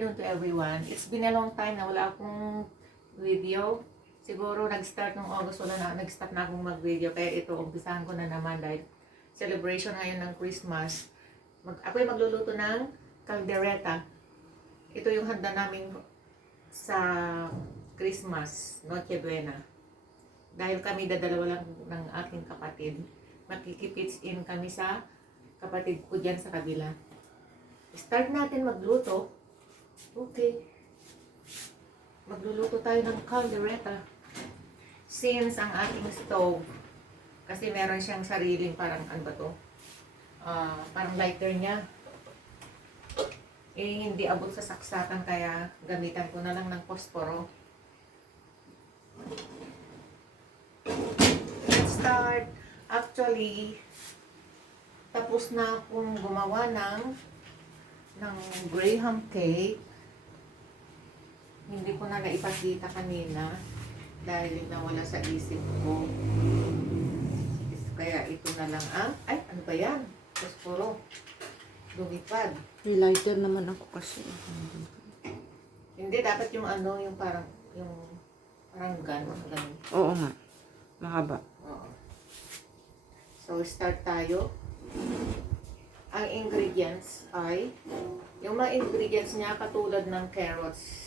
afternoon to everyone. It's been a long time na wala akong video. Siguro nag-start nung August, nag-start na akong mag-video. Kaya ito, umpisahan ko na naman dahil celebration ngayon ng Christmas. Ako'y magluluto ng caldereta. Ito yung handa namin sa Christmas, Noche Buena. Dahil kami dadalawa lang ng aking kapatid, makikipits in kami sa kapatid ko dyan sa kabila. Start natin magluto. Okay. Magluluto tayo ng caldereta. Since ang ating stove, kasi meron siyang sariling parang ano ba to? Parang lighter niya. Eh, hindi abot sa saksakan kaya gamitan ko na lang ng posporo. Let's start. Actually, tapos na akong gumawa ng Graham cake. Hindi ko na naipakita kanina dahil nawala sa isip ko. Kaya ito na lang ang, ay ano ba yan? Posporo. Lumipad. May lighter naman ako kasi. Hindi, dapat yung ano, yung parang gano'n. Oo nga. Mahaba. Oo. So, start tayo. Ang ingredients ay, yung mga ingredients niya katulad ng carrots,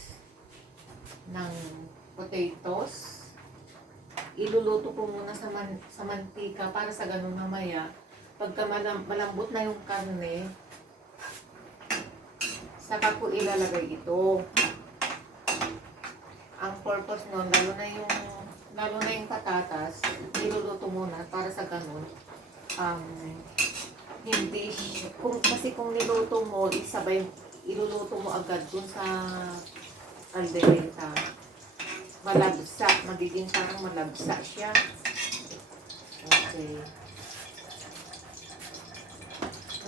ng potatoes, iluluto ko muna sa mantika para sa ganun mamaya. Pagka malambot na yung karne, saka ko ilalagay ito. Ang purpose nun, lalo na yung patatas, iluluto muna para sa ganun. Hindi, kasi kung niluto mo, iluluto mo agad dun sa caldereta. Malabsa, magiging parang malabsa siya. Okay.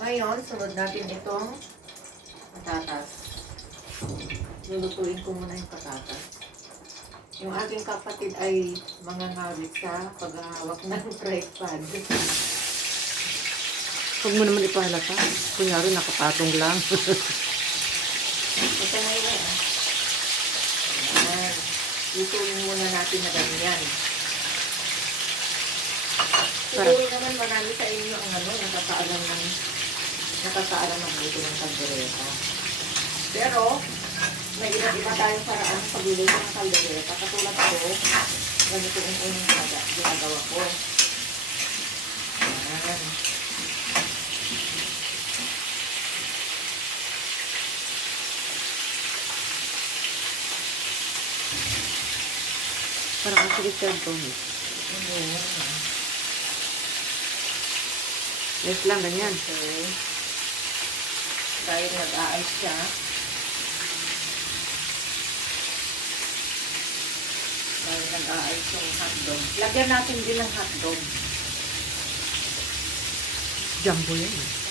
Ngayon, sunod natin itong patatas. Lulutuin ko muna yung patatas. Yung aking kapatid ay mangangawit sa paghahawak ng tripod. Huwag mo naman ipahalata. Kunyari, nakapatong lang. Ito na yun. Ayan. Lutuin muna natin na ganyan. Siguro naman marami sa inyo ang nakakaalam ng luto ng caldereta. Pero, may iba tayong paraan sa pagluluto ng caldereta. Katulad ko, ganito yung ginagawa ko. Ayan. Parang ang Richard Gomez. Yes lang, ganyan. Okay. Dahil nag-aayos siya. Dahil nag-aayos yung hotdog. Lagyan natin din ng hotdog. Jumbo yan.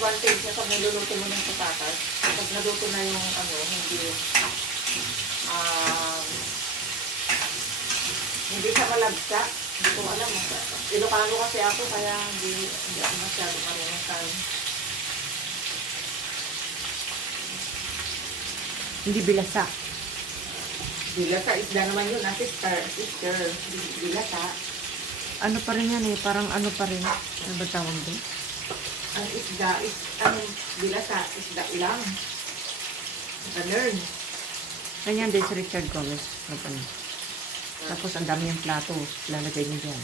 Advantage niya pag niluluto mo ng patatas, pag naluto na yung hindi siya malagsa. Hindi ko alam. Ilocano kasi ako kaya hindi ako masyado marunong tayo. Hindi bilasa. Bilasa, isda naman yun. Sister. Bilasa. Ano pa rin yan eh. Parang ano pa rin. Ano ba tawag doon? Ang isda is, bilasa, isda lang. Ganun. Ganyan din si Richard Gomez. Tapos ang dami yung plato. Lalagay niyo dyan.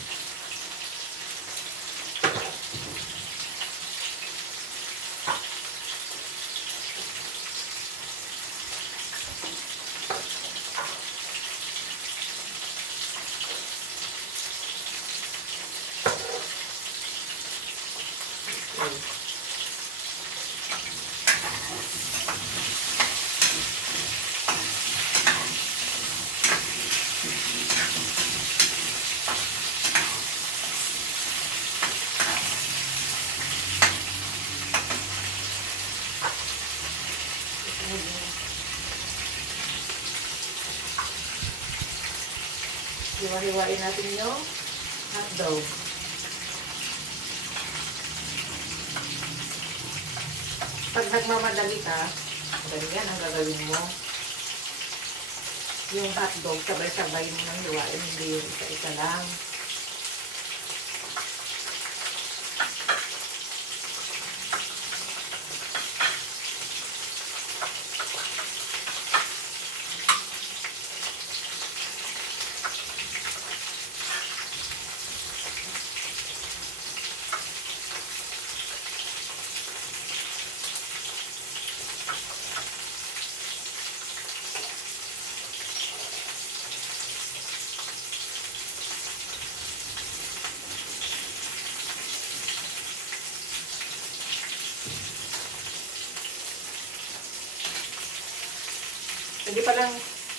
Isunod mo. Hiwa-hiwain natin yung hotdog. Pag nagmamadali ka, ganyan ang gagawin mo. Yung hotdog, sabay-sabay mo nang hiwain, hindi yung isa-isa lang.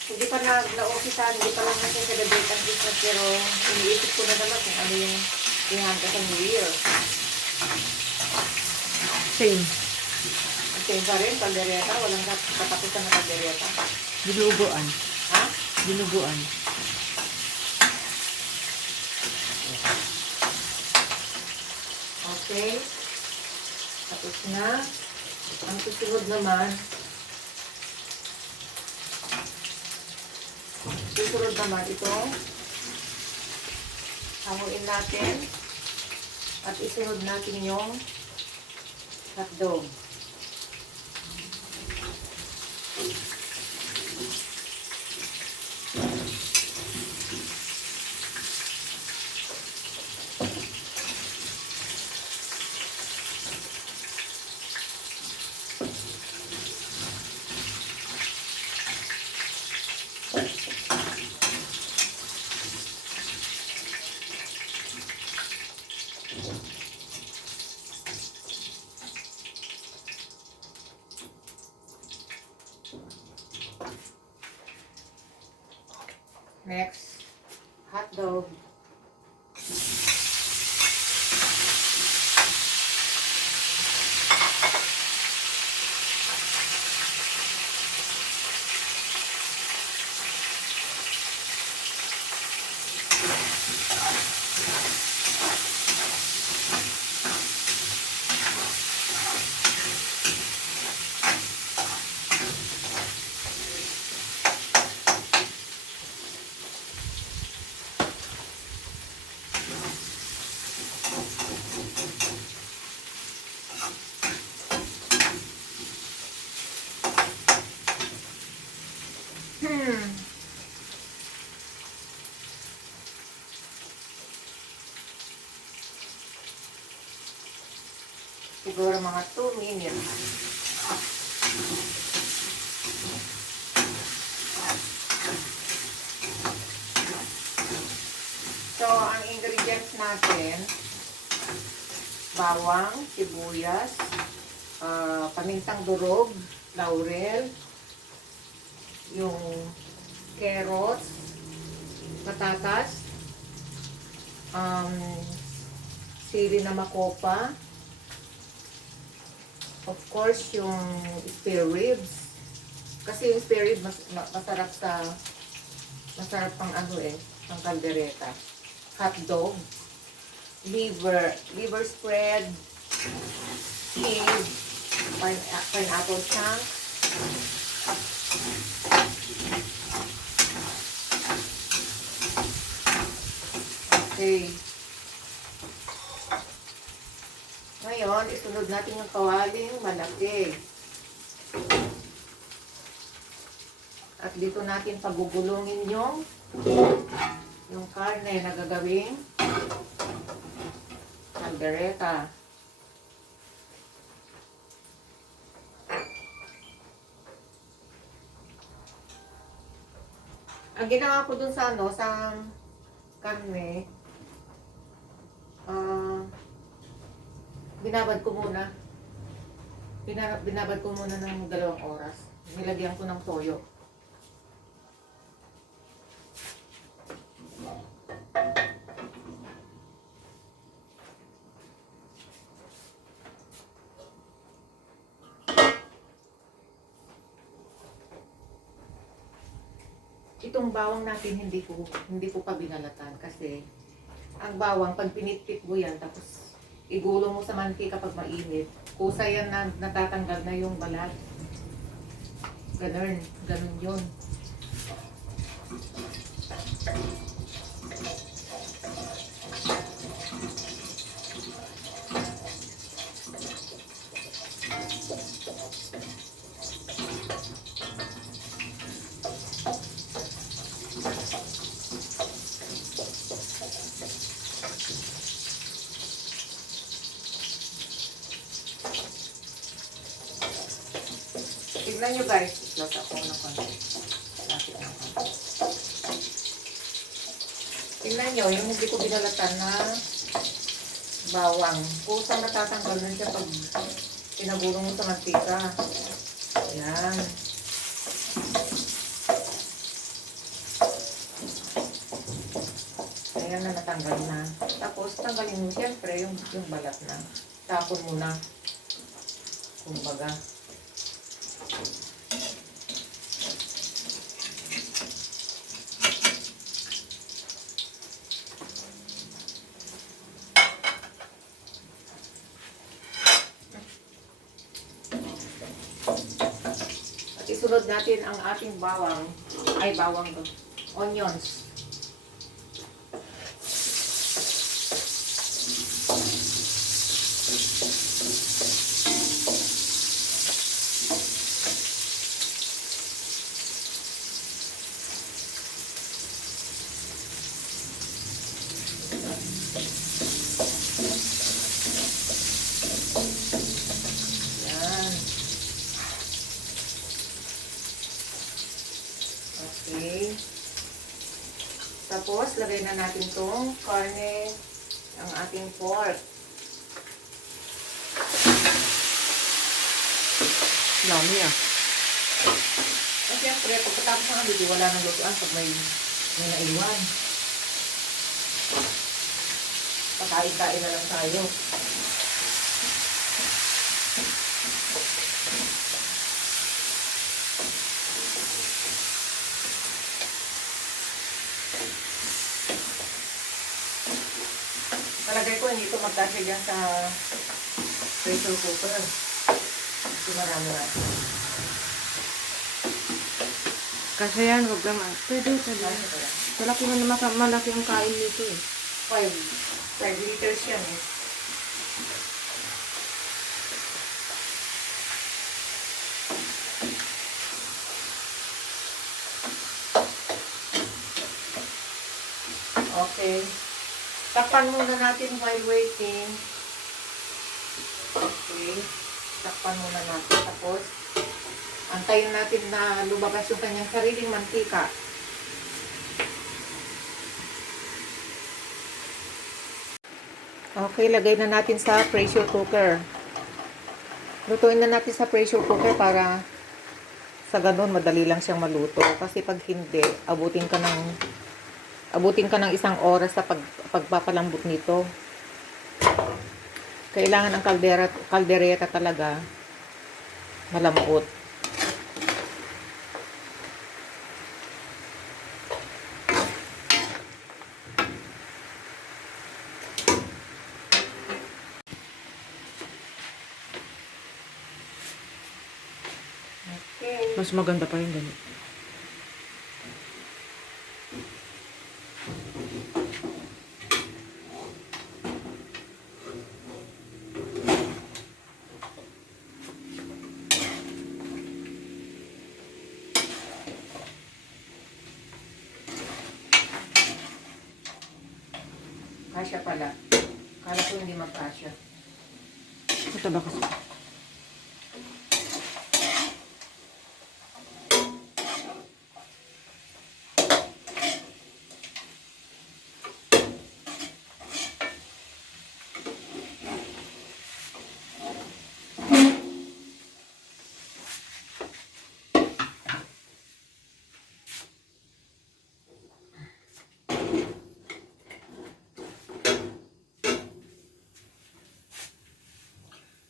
Hindi pa na-officean, hindi pa lang natin celebrate ang Christmas, pero iniisip ko na naman kung ano yung ihanda sa New Year. Same. Same pa rin, kaldereta, walang katapusan na kaldereta. Dinuguan. Ha? Dinuguan. Okay. Tapos na. Ang susunod naman, itong hanguin natin at isunod natin yung hotdog. Next, hot dog. Siguro mga 2 minutes. So, ang ingredients natin, bawang, sibuyas, pamintang durog, laurel, yung carrots, patatas, sili na makopa, of course, yung spare ribs. Kasi yung spare ribs masarap pang pang kaldereta. Hot dog, liver spread, cheese, pineapple chunks, okay. Ngayon, isunod natin yung kawaling malaki. At dito natin pagugulungin yung karne na gagawing kaldereta. Ang ginawa ko dun sa karne, binabad ko muna. Binabad ko muna ng 2 oras. Nilagyan ko ng toyo. Itong bawang natin hindi ko pa binalatan kasi ang bawang pag pinitpit mo yan tapos igulo mo sa mantika pag mainit, kusa yan na natatanggal na yung balat. Ganun yun. Tignan nyo guys, i-close ako ng konti. Lapit ng konti. Tignan nyo, yung hindi ko binalatan na bawang. Kusang natatanggal na siya pag pinagulong mo sa mantika. Ayan. Ayan na, natanggal na. Tapos, tanggalin mo siyempre yung balat na. Tapon mo na. Kumbaga. Isunod natin ang ating bawang to, onions. Yan. Okay. Tapos, lagay na natin tong karne, ang ating pork. Dami ah. At syempre, pagkatapos ng hindi wala nang lutuan pag may naiwan. Pakain-kain na lang tayo. Palagay ko hindi ito magkasya dyan sa pressure cooker. Kasi marami na. Kasi yan, huwag naman. Pwede. Malaki man naman, malaki ang kain nito eh. 5 liters yan eh. Okay. Takpan muna natin while waiting. Okay. Takpan muna natin. Tapos, antayin natin na lumabas yung kanyang sariling mantika. Okay, lagay na natin sa pressure cooker. Lutuin na natin sa pressure cooker para sa ganun madali lang siyang maluto. Kasi pag hindi, abutin ka ng 1 oras sa pagpapalambot nito. Kailangan ang kaldereta talaga malambot. Okay. Mas maganda pa yung ganito. Kasya pala. Kala ko hindi magkasya. Ito ba kasi?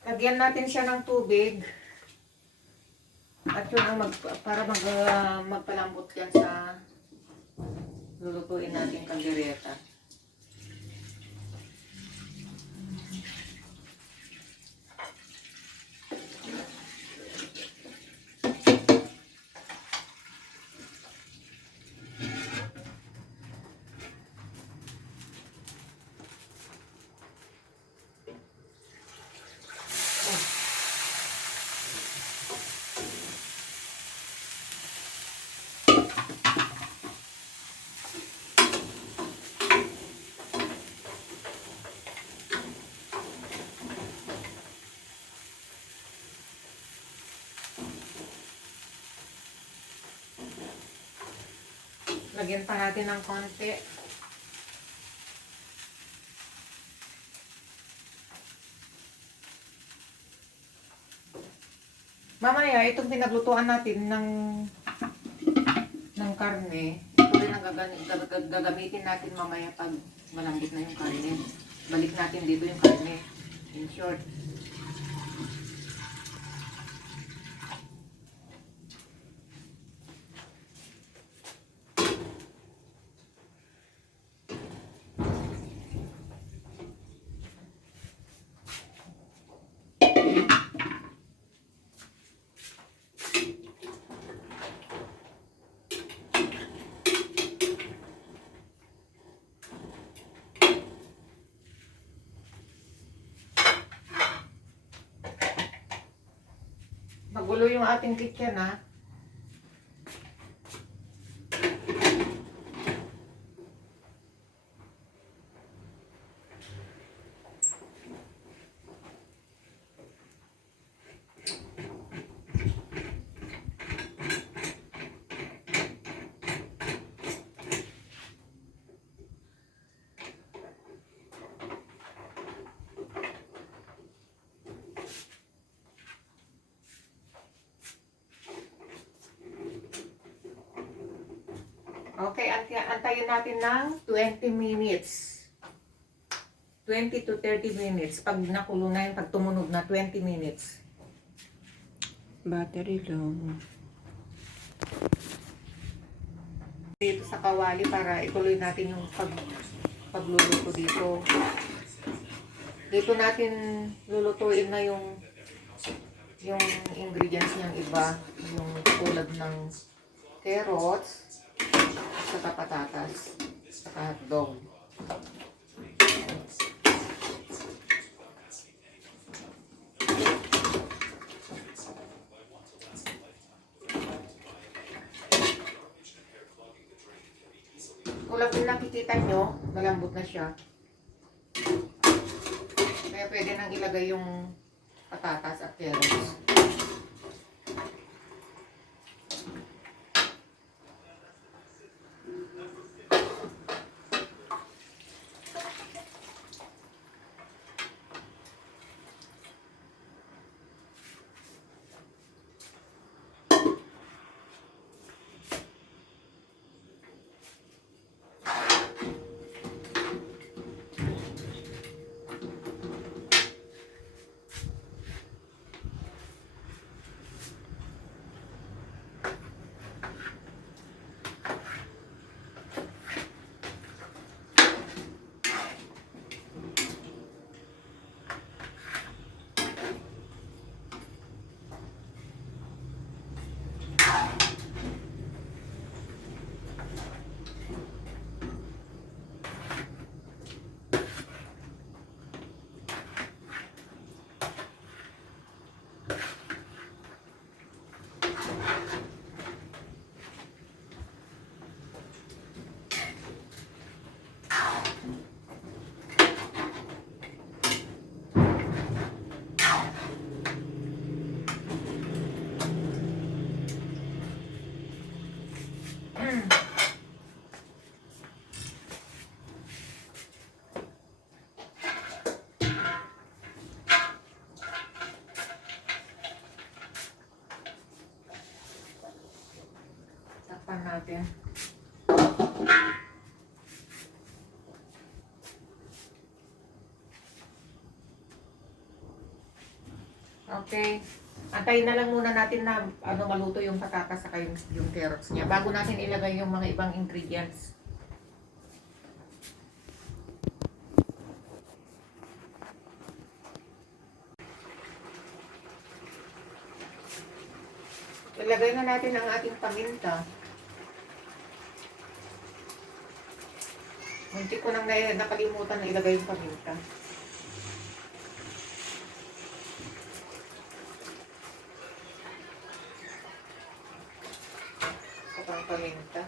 Lagyan natin siya ng tubig. At yun ang para magpalambot yan sa lulutuin natin kaldereta. Lagyan pa natin ng konti. Mamaya, itong pinaglutuan natin ng karne, ito rin ang gagamitin natin mamaya pag malambot na yung karne. Balik natin dito yung karne. In short. Magulo yung ating kitchen, ha. Okay, antayin natin ng 20 minutes. 20 to 30 minutes. Pag nakulo na yun, pag tumunog na, 20 minutes. Battery low. Dito sa kawali para ituloy natin yung pagluluto dito. Dito natin lulutuin na yung ingredients niyang iba. Yung tulad ng carrots, saka patatas, saka hotdog. Tulad yung nakikita nyo, malambot na siya. Kaya pwede nang ilagay yung patatas at carrots. Takpan natin. Okay. Antayin na lang muna natin na maluto yung patatas saka yung carrots niya bago natin ilagay yung mga ibang ingredients. Ilagay na natin ang ating paminta. Muntik ko nang nakalimutan na ilagay yung paminta. Ito pang paminta.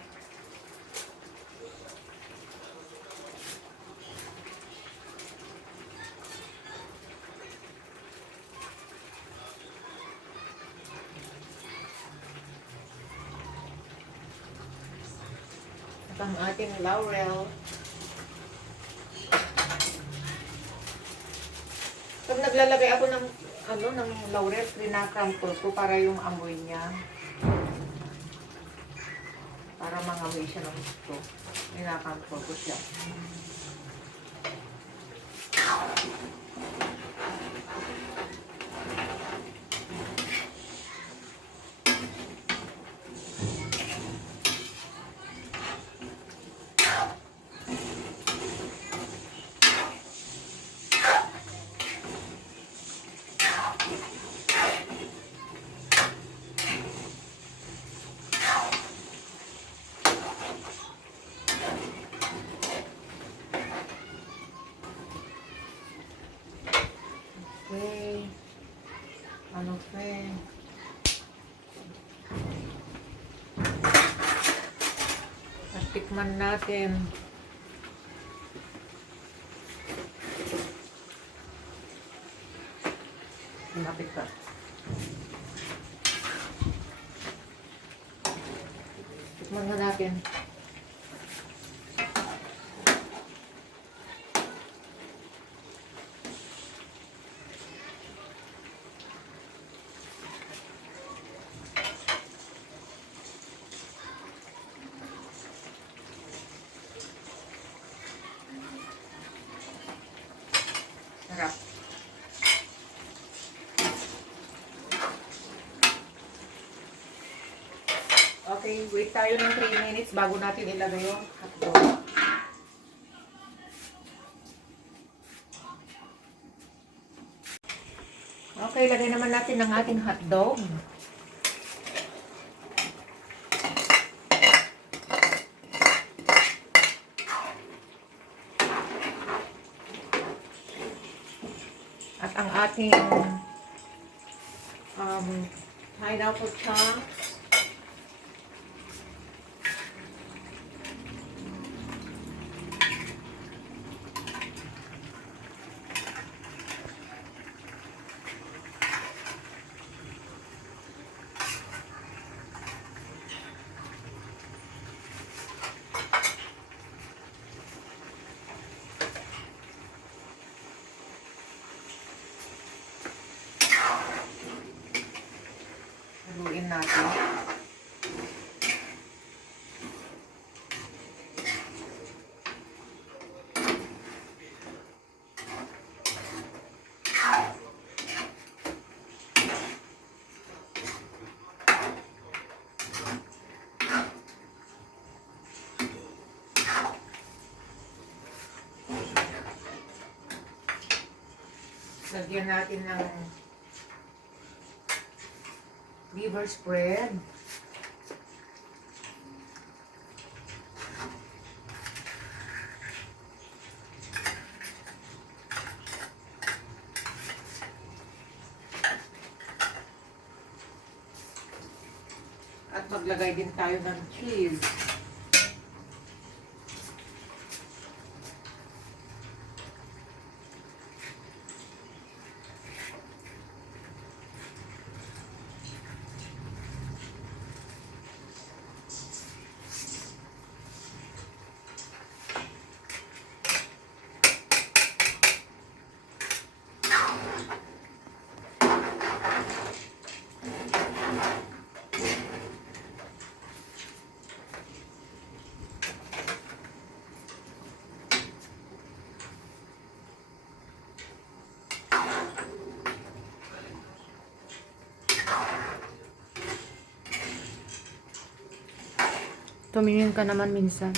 At ang ating laurel. Pag naglalagay ako ng ng laurel, krinakrample ko para yung amoy niya. Para mangamoy siya ng gusto. Krinakrample ko siya. Okay. Ano pa eh? Tikman natin. Lumapit ka. Tikman na natin. Sarap. Okay, wait tayo ng 3 minutes bago natin ilagay yung hotdog. Okay, lagay naman natin ang ating hotdog. At ang ating pineapple chunks. Haluin natin. Lagyan natin ng liver spread. At maglagay din tayo ng cheese. Tumingin ka naman minsan.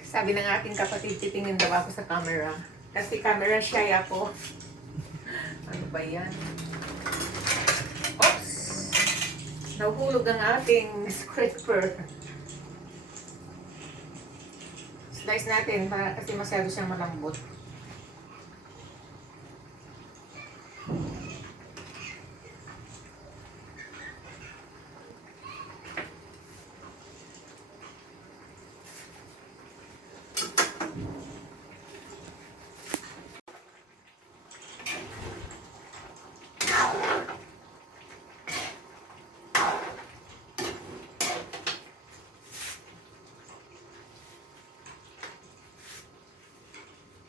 Sabi ng aking kapatid, titingin daw ako sa camera. Kasi camera shy ako. Ano ba yan? Oops! Nahuhulog ang ating scraper. Slice natin para kasi masyado siyang malambot.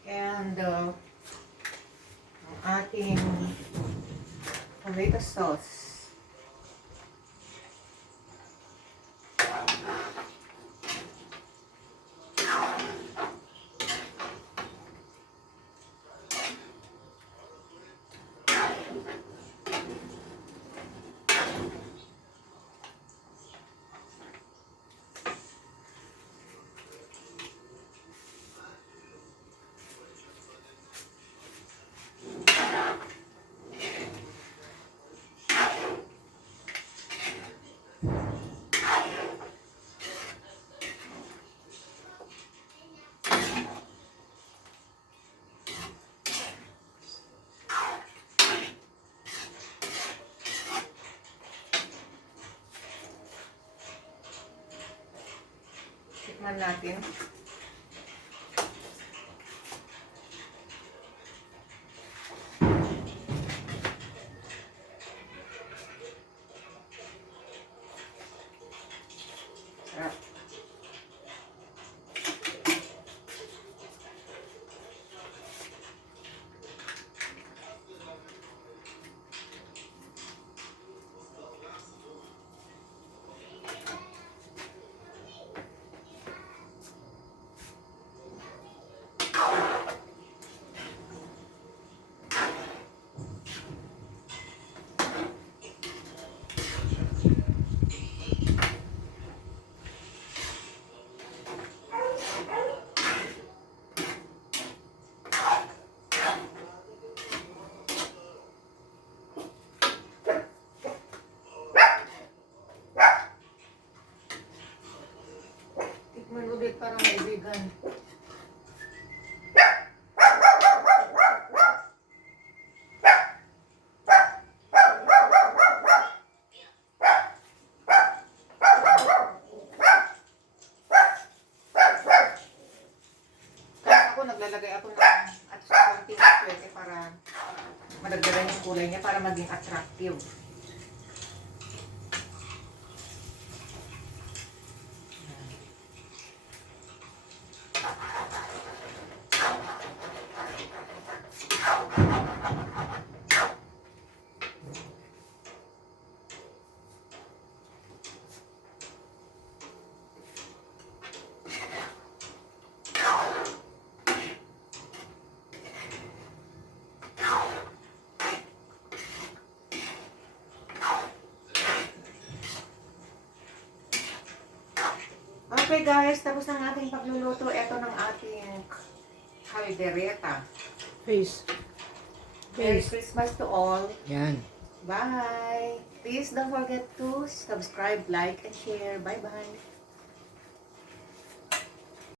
And ang ating tomato sauce. Tikman natin. Sarap. Tikman ulit para maibigan. Kaya ako naglalagay ako ng at konting aswete para madagdagan yung kulay niya para maging attractive. Okay guys, tapos ng ating pagluluto. Ito ng ating caldereta. Face. Merry Christmas to all. Yan. Bye! Please don't forget to subscribe, like, and share. Bye-bye!